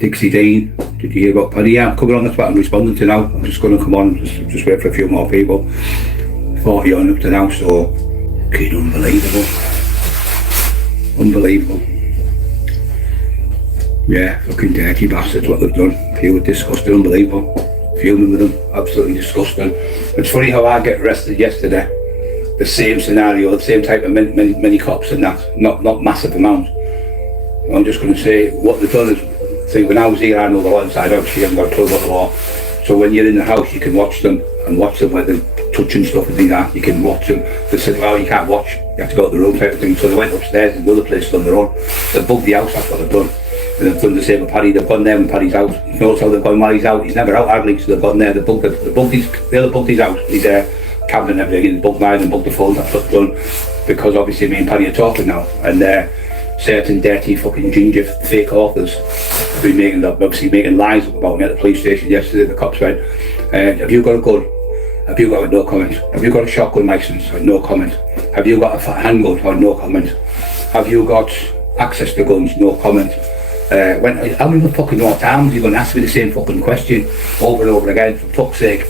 Dixie Dean, did you hear about Paddy? Yeah, I'm coming on, that's what I'm responding to now. I'm just going to come on, just wait for a few more people. 40 on up to now, so fucking unbelievable. Unbelievable. Yeah, fucking dirty bastards what they've done. Pure disgusting, unbelievable. Fuming with them, absolutely disgusting. It's funny how I get arrested yesterday. The same scenario, the same type of many cops and that, not massive amounts. I'm just going to say what they've done is, see, when I was here I know the law inside out, you haven't got a clue about the law. So when you're in the house you can watch them when they're touching stuff and things like that, you can watch them. They said, well, you can't watch, you have to go to the room type of thing. So they went upstairs and the other place on their own. They've bugged the house, that's what they've done. And they've done the same with Paddy. They've gone there when Paddy's out. You notice how they've gone while he's out, he's never out hardly, so they've gone there, they bugged his house, he's cabinet and everything, and bugged mine and bugged the phone, that's what's done. Because obviously me and Paddy are talking now, and certain dirty fucking ginger fake authors have been making lies up about me at the police station yesterday. The cops went, have you got a gun? Have you got no comment? Have you got a shotgun licence? No comment. Have you got a handgun? No comment. Have you got access to guns? No comment. How many fucking more times are you going to ask me the same fucking question over and over again, for fuck's sake?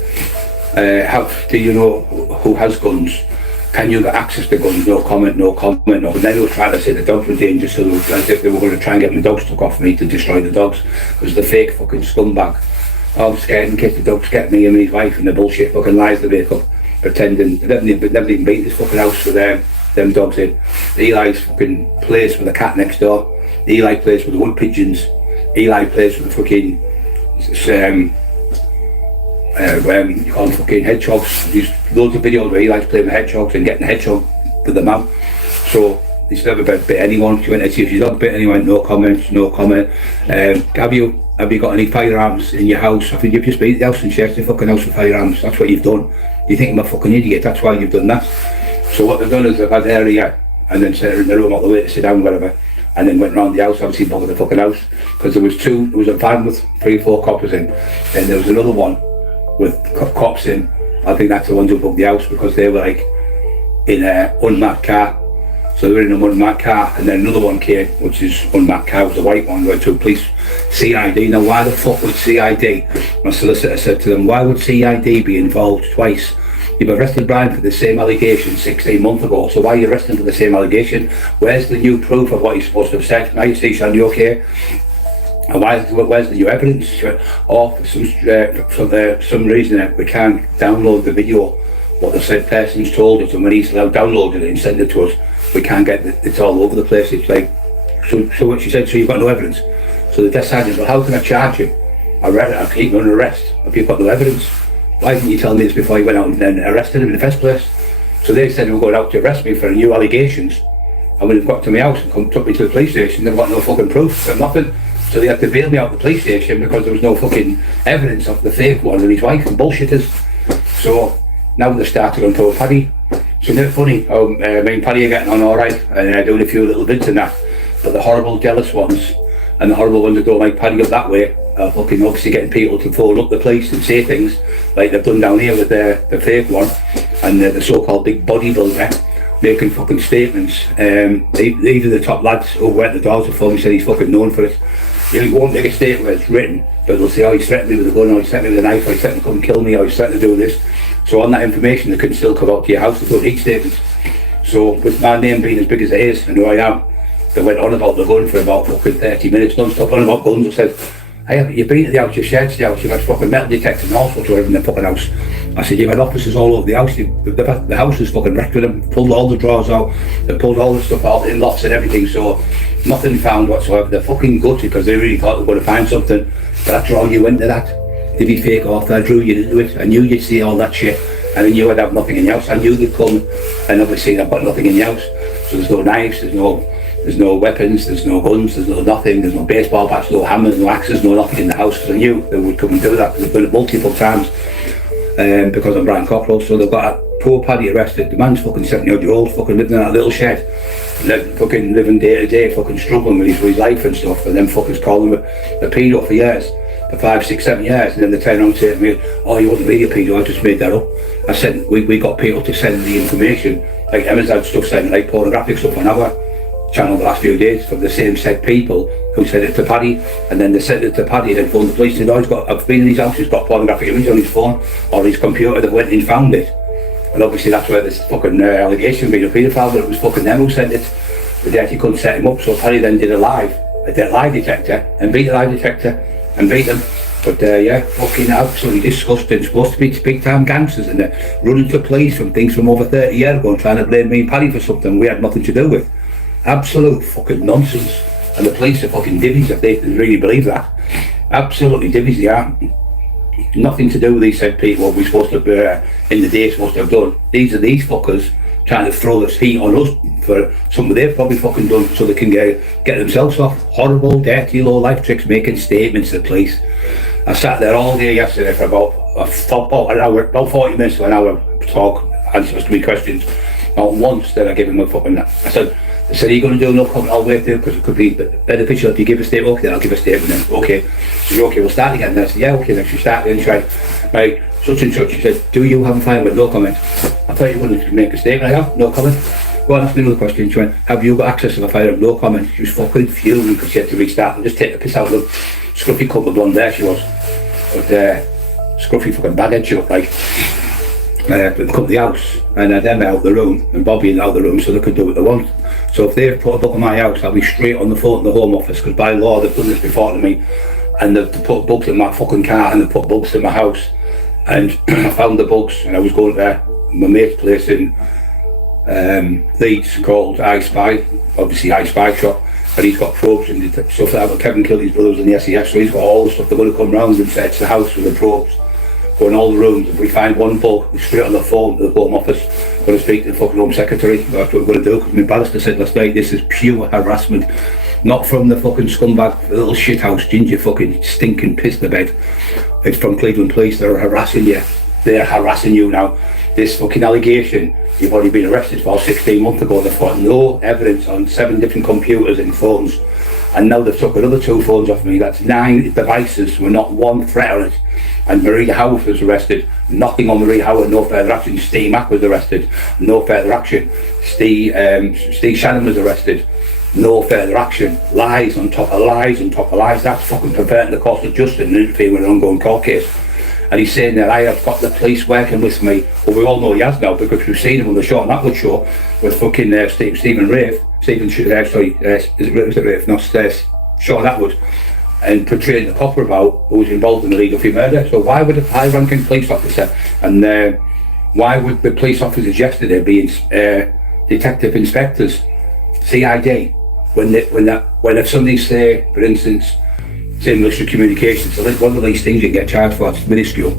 Do you know who has guns? Can you get access to guns? No comment, no comment, no. And then they were trying to say the dogs were dangerous, so as if they were going to try and get my dogs took off me to destroy the dogs, because the fake fucking scumbag. Oh, I'm scared in case the dogs get me and his wife, and the bullshit fucking lies they make up, pretending they never even beat this fucking house for them dogs in. Eli's fucking plays for the cat next door. Eli plays for the wood pigeons. Eli plays for the fucking you call them fucking hedgehogs. There's loads of videos where he likes playing with hedgehogs and getting a hedgehog with them out. So he's never bit anyone. She went to see if she's not bit anyone. No comment, no comment. Have you got any firearms in your house? I think you've just been at the house and searched the fucking house for firearms. That's what you've done. You think I'm a fucking idiot, that's why you've done that. So what they've done is they've had the area and then set her in the room all the way to sit down, whatever, and then went round the house, obviously bugging the fucking house, because there was a van with 3 or 4 coppers in, and there was another one with cops in. I think that's the ones who bugged the house, because they were like in a unmarked car. So they were in an unmarked car, and then another one came, which is unmarked car, was a white one, went to police CID. Now why the fuck would CID? My solicitor said to them, why would CID be involved twice? You've arrested Brian for the same allegation 16 months ago, so why are you arresting for the same allegation? Where's the new proof of what he's supposed to have said? Now you see, Sean, you okay? And where's the new evidence? Or for some reason we can't download the video, what the said person's told us, and when he's now downloaded it and sent it to us, we can't get it, it's all over the place. It's like, so what she said, so you've got no evidence. So the desk sergeant, well, how can I charge you? I read it, I keep him under arrest if you've got no evidence. Why didn't you tell me this before you went out and then arrested him in the first place? So they said they were going out to arrest me for new allegations, and when they've got to my house and took me to the police station, they've got no fucking proof, they've nothing. So they had to bail me out of the police station because there was no fucking evidence of the fake one and his wife and bullshitters. So now they've started on poor Paddy. So isn't it funny how me and Paddy are getting on alright, and doing a few little bits in that, but the horrible jealous ones and the horrible ones that don't like Paddy up that way are fucking obviously getting people to phone up the police and say things like they've done down here with the fake one, and the so-called big bodybuilder making fucking statements. Even the top lads who went the doors before me said he's fucking known for it. He won't make a statement where it's written, but they'll say, oh, he's threatened me with a gun, or he's threatened me with a knife, or he's threatened to come kill me, or he's threatened to do this. So on that information, they can still come out to your house and do heat statements. So with my name being as big as it is, and who I am, they went on about the gun for about fucking 30 minutes, non-stop on about guns. I said, hey, you've been at the house, you've searched the house, you've had fucking metal detectors and all sorts of in the fucking house. I said, you've had officers all over the house, the house is fucking wrecked with them, pulled all the drawers out, they pulled all the stuff out in lofts and everything, so nothing found whatsoever. They're fucking gutted because they really thought they were going to find something, but after all you went to that, to be fake author, I drew you into it, I knew you'd see all that shit, and I knew I'd have nothing in the house. I knew they'd come, and obviously I've got nothing in the house, so there's no knives, there's no weapons, there's no guns, there's no nothing, there's no baseball bats, no hammers, no axes, no nothing in the house, because I knew they would come and do that, because they've done it multiple times, because I'm Brian Cockerill. So they've got a poor Paddy arrested. The man's fucking 70-odd-year-old, fucking living in that little shed, fucking living day to day, fucking struggling with his life and stuff, and then fucking calling him a pedo for years, for 5, 6, 7 years, and then they turn around and say to me, oh, you wasn't really a pedo, I just made that up. I said, we got people to send the information, like Emma's had stuff sent, like pornographic stuff on our channel the last few days from the same said people who said it to Paddy, and then they said it to Paddy and phoned the police and said, oh, I've been in his house, he's got pornographic images on his phone or his computer. They went and found it. And obviously that's where this fucking allegation being a paedophile, but it was fucking them who sent it. The dirty cunt set him up, so Paddy then did a lie detector and beat the lie detector and beat them. But yeah, fucking absolutely disgusting. Supposed to be big time gangsters and they're running to police from things from over 30 years ago and trying to blame me and Paddy for something we had nothing to do with. Absolute fucking nonsense. And the police are fucking divvies if they really believe that. Absolutely divvies they are. Nothing to do with these said people, what we're supposed to in the day supposed to have done. These are these fuckers trying to throw this heat on us for something they've probably fucking done so they can get themselves off. Horrible, dirty, low life tricks, making statements to the police. I sat there all day yesterday for about an hour, about 40 minutes to an hour talk, answers to me questions. Not once did I give him a fucking, I said, are you going to do no comment all the way through because it could be beneficial if you give a statement? Okay, then I'll give a statement then. Okay. So you're okay, we'll start again. And I said, yeah, okay, then she started and tried. Right, such and such. She said, do you have a file with no comment? I thought you wanted to make a statement. I have, no comment. Go on, ask me another question. She went, have you got access to a file with no comment? She was fucking fuming because she had to restart and just take the piss out of them. Scruffy couple of blonde there she was. But scruffy fucking baghead she looked like. Come to the house and them out the room and Bobby out the room so they could do what they want. So if they've put a book in my house, I'll be straight on the phone to the Home Office because by law they've done this before to me, and they've put bugs in my fucking car and they've put bugs in my house. And I found the bugs and I was going to my mate's place in Leeds called I Spy, obviously I Spy shop, and he's got probes and stuff like that. Kevin killed his brothers in the SES, so he's got all the stuff. They're going to come round and search the house with the probes. Go in all the rooms. If we find one bug, we're straight on the phone to the Home Office. Going to speak to the fucking Home Secretary. That's what we're going to do. Because my barrister said last night, this is pure harassment. Not from the fucking scumbag, little shithouse, ginger fucking stinking piss the bed. It's from Cleveland Police. They're harassing you. They're harassing you now. This fucking allegation, you've already been arrested for 16 months ago. They've got no evidence on 7 different computers and phones. And now they've took another 2 phones off me. That's 9 devices with not one threat on it. And Marie Howard was arrested. Nothing on Marie Howard, no further action. Steve Mack was arrested. No further action. Steve Shannon was arrested. No further action. Lies on top of lies on top of lies. That's fucking perverting the course of justice and interfering with an ongoing court case. And he's saying that I have got the police working with me. Well, we all know he has now because we've seen him on the Sean Atwood show with fucking Stephen Rafe. Is it Rafe? Not Sean Atwood. And portraying the copper about who was involved in the legal fee murder. So why would a high-ranking police officer and why would the police officers yesterday be detective inspectors, CID, when if somebody say, for instance, say military communications, so one of these things you get charged for, it's minuscule.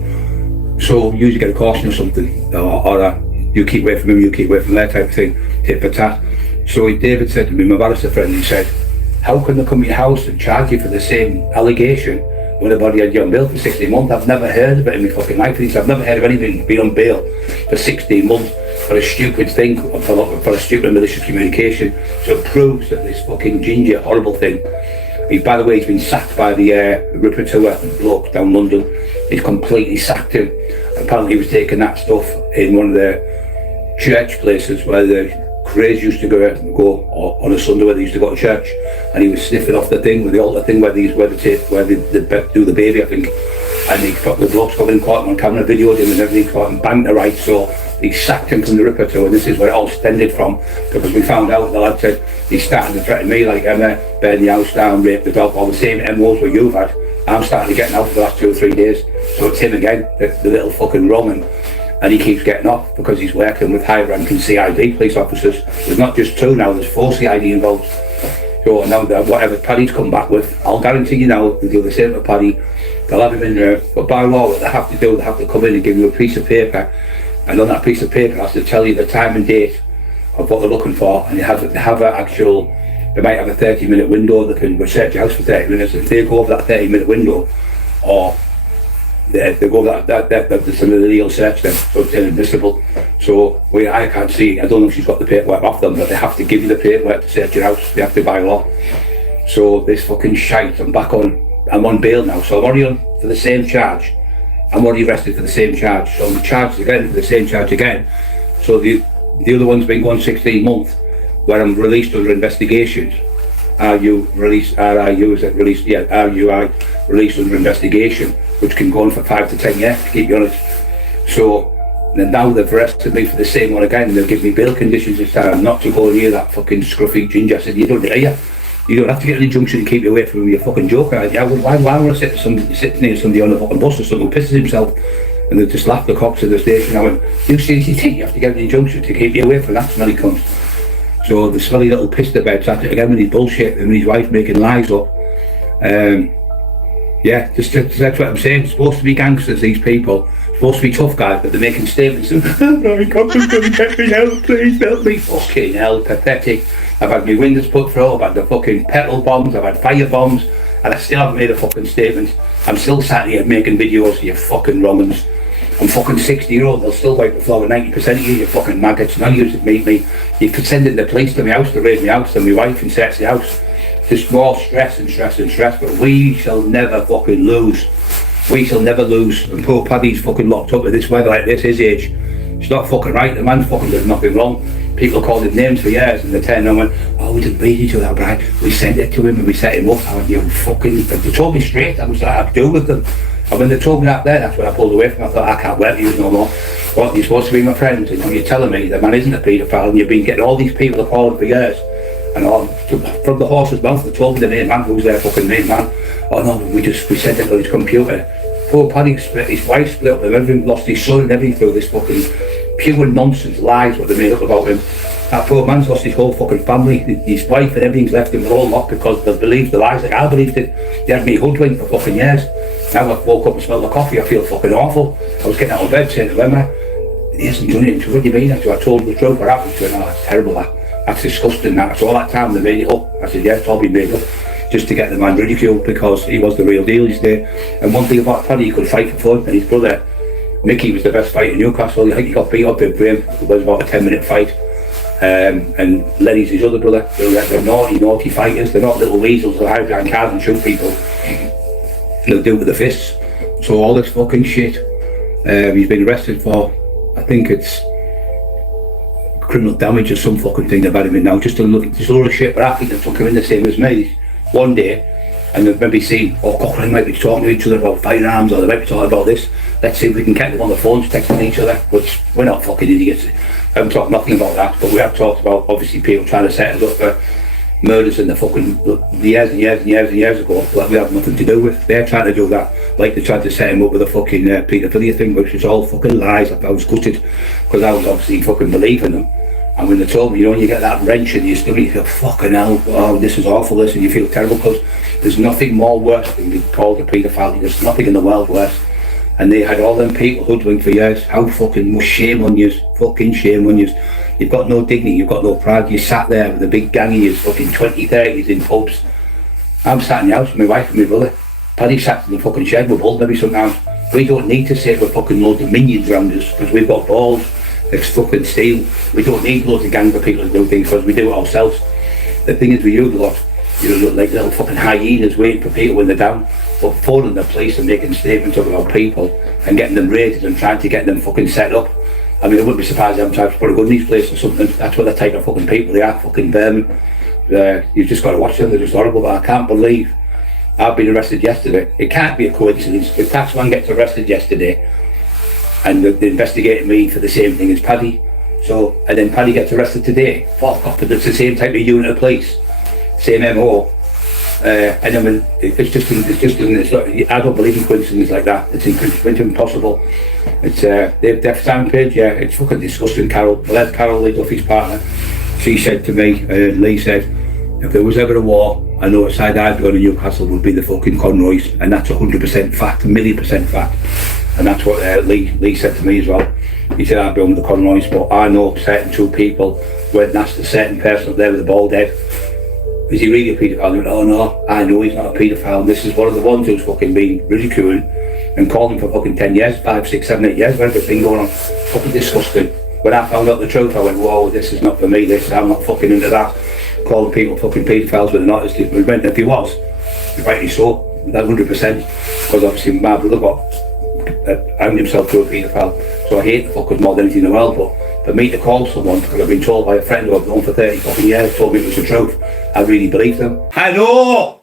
So you usually get a caution or something, or you keep away from him, you keep away from that type of thing, tit for tat. So David said to me, my barrister friend, he said, how can they come to your house and charge you for the same allegation when a body had you on bail for 16 months? I've never heard of it in my fucking life. I've never heard of anything being on bail for 16 months for a stupid thing, for a stupid malicious communication. So it proves that this fucking ginger, horrible thing. By the way, he's been sacked by the Ripper bloke down London. He's completely sacked him. Apparently he was taking that stuff in one of the church places where the Craze used to go on a Sunday where they used to go to church, and he was sniffing off the thing with the altar thing where they do the baby, I think, and he got the blokes coming in court on camera, videoed him and everything, caught him banged the right, so he sacked him from the Ripper too, and this is where it all stemmed from, because we found out the lad said he started to threaten me like Emma, burn the house down, rape the dog, all the same MOs what you've had. I'm starting to get out for the last 2 or 3 days, so it's him again, the little fucking Roman. And he keeps getting off because he's working with high-ranking CID police officers. There's not just 2 now, there's 4 CID involved. So now whatever Paddy's come back with, I'll guarantee you now, they'll do the same to Paddy. They'll have him in there, but by law what they have to do, they have to come in and give you a piece of paper, and on that piece of paper it has to tell you the time and date of what they're looking for, and they have an actual, they might have a 30-minute window, they can search your house for 30 minutes. If they go over that 30-minute window, or they go that's some illegal search then, so it's inadmissible. So I can't see, I don't know if she's got the paperwork off them, but they have to give you the paperwork to search your house, they have to by law. So this fucking shite, I'm on bail now, so I'm already on for the same charge. I'm already arrested for the same charge, so I'm charged again for the same charge again. So the other one's been going 16 months. when I'm released under investigations, RU released, RIU is it released, yeah, RUI released under investigation, which can go on for 5 to 10 years, to keep you honest. So then now they've arrested me for the same one again, and they'll give me bail conditions this time, not to go near that fucking scruffy ginger. I said, you don't have to get an injunction to keep you away from your fucking joker. Yeah, why would I sit near somebody on the fucking bus or something who pisses himself? And they just laughed the cops at the station. I went, you seriously think you have to get an injunction to keep you away from that smelly cunt? So the smelly little piss the beds at it again with his bullshit and his wife making lies up. Yeah, just that's what I'm saying. It's supposed to be gangsters, these people. It's supposed to be tough guys, but they're making statements. Right, cops are going to get me, help, please help me. Fucking hell, pathetic. I've had my windows put through, I've had the fucking petrol bombs, I've had fire bombs, and I still haven't made a fucking statement. I'm still sat here making videos of you fucking wrong-uns. I'm fucking 60-year-old, they'll still wipe the floor with 90% of you fucking maggots. None of you that meet me. You could send in the police to my house to raid my house and my wife and search the house. Just more stress and stress and stress, but we shall never fucking lose. We shall never lose. And poor Paddy's fucking locked up with this weather like this, his age. It's not fucking right, the man fucking does nothing wrong. People called him names for years and they turned and went, oh, we didn't beat each other, Brian. We sent it to him and we set him up. I went, you fucking, they told me straight, I was like, I'd do with them. And when they told me that there, that's when I pulled away from. I thought, I can't work with you no more. What, you're supposed to be my friend, and you're telling me the man isn't a paedophile, and you've been getting all these people to call him for years. And all, from the horse's mouth, they told me the main man, who's their fucking main man. Oh no, we sent it to his computer. Poor Paddy split, his wife split up with everything, lost his son and everything through this fucking pure nonsense lies what they made up about him. That poor man's lost his whole fucking family, his wife and everything's left him all locked because they believed the lies like I believed it. They had me hoodwinked for fucking years. Now I woke up and smelled the coffee, I feel fucking awful. I was getting out of bed saying to Emma, he hasn't done it. What do you mean? I told him the truth, what happened to him? Oh, that's terrible, that's disgusting. So all that time they made it up. I said, yes, it's all been made up. Just to get the man ridiculed because he was the real deal, he's there. And one thing about Paddy, he could fight for fun, and his brother, Mickey, was the best fighter in Newcastle. I think he got beat up in Graham. It was about a 10-minute fight. And Lenny's his other brother. They're naughty fighters. They're not little weasels who hide behind cars and shoot people. They'll do it with the fists. So all this fucking shit. He's been arrested for, I think it's criminal damage or some fucking thing they've had him in now. Just a load of shit, but I think they took him in the same as me one day. And they've maybe seen, oh, Cockerill might be talking to each other about firearms, or they might be talking about this. Let's see if we can get them on the phones texting each other, which we're not fucking idiots. I haven't talked nothing about that, but we have talked about obviously people trying to set us up for murders in the fucking years and years and years and years ago that we have nothing to do with. They're trying to do that, like they tried to set him up with a fucking paedophilia thing, which is all fucking lies. I was gutted because I was obviously fucking believing them. And when they told me, you know, you get that wrench in your stomach, you feel fucking hell, oh, this is awful, this, and you feel terrible because there's nothing more worse than being called a paedophile. There's nothing in the world worse. And they had all them people hoodwinked for years. How fucking much shame on you, fucking shame on you. You've got no dignity, you've got no pride. You sat there with a big gang of you, fucking 20, 30s in pubs. I'm sat in the house with my wife and my brother. Paddy sat in the fucking shed with Bull maybe sometimes. We don't need to sit with fucking loads of minions around us because we've got balls. It's fucking steel. We don't need loads of gangs of people to do things because we do it ourselves. The thing is, we do a lot. You look like little fucking hyenas waiting for people when they're down, but phoning the police and making statements about people and getting them raided and trying to get them fucking set up. I mean, I wouldn't be surprised if I'm trying to put a gun in these places or something. That's what the type of fucking people they are, fucking vermin. You've just got to watch them, they're just horrible. But I can't believe I've been arrested yesterday. It can't be a coincidence. The taxman gets arrested yesterday and they investigated me for the same thing as Paddy. So, and then Paddy gets arrested today. Fuck off, but it's the same type of unit of police, same MO. And I mean, I don't believe in coincidences like that. It's impossible. It's the death time page, yeah, it's fucking disgusting. Carol, Lee Duffy's partner, she said to me, Lee said, if there was ever a war, I know what side I'd go to Newcastle would be the fucking Conroys, and that's 100% fact, 1,000,000% fact. And that's what Lee said to me as well. He said, I'd be on the Conroys, but I know certain two people went and asked a certain person up there with a bald head, is he really a paedophile? I went, oh no, I know he's not a paedophile. This is one of the ones who's fucking been ridiculing and calling for fucking 10 years, 5, 6, 7, 8 years, whatever it's been going on. Fucking disgusting. When I found out the truth, I went, whoa, this is not for me, I'm not fucking into that. Calling people fucking paedophiles when they're not. If he was, rightly so, that 100%. Because obviously my brother got hanged himself to a paedophile. So I hate the fuckers more than anything in the world, but for me to call someone, because I've been told by a friend who I've known for 30 fucking years, told me it was the truth, I really believed them. I know!